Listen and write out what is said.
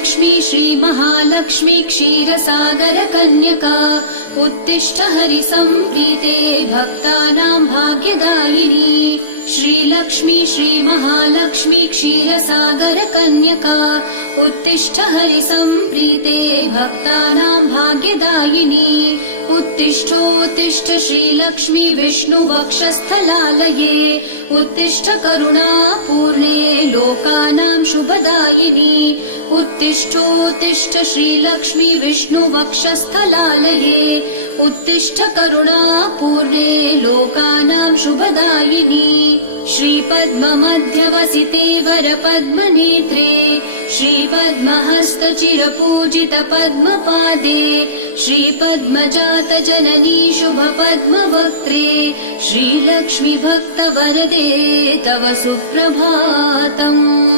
श्रीलक्ष्मी श्रीमहालक्ष्मी क्षीरसागरकन्यका उत्तिष्ठ हरिसम्प्रीते भक्तानां भाग्यदायिनी। श्रीलक्ष्मी श्रीमहालक्ष्मी क्षीरसागरकन्यका उत्तिष्ठ हरिसम्प्रीते भक्तानां भाग्यदायिनी। उत्तिष्ठोत्तिष्ठ श्रीलक्ष्मी विष्णुवक्षस्थलालये उत्तिष्ठ करुणापूर्णे लोकानां शुभदायिनी। उत्तिष्ठोत्तिष्ठ श्रीलक्ष्मी विष्णुवक्षस्थलालये उत्तिष्ठ करुणापूर्णे लोकानां शुभदायिनी। श्रीपद्ममध्यवसिते वरपद्मनेत्रे श्रीपद्महस्तचिरपूजित पद्मपादे श्रीपद्मजातजननी शुभपद्मवक्त्रे श्रीलक्ष्मी भक्तवरदे तव सुप्रभातम्।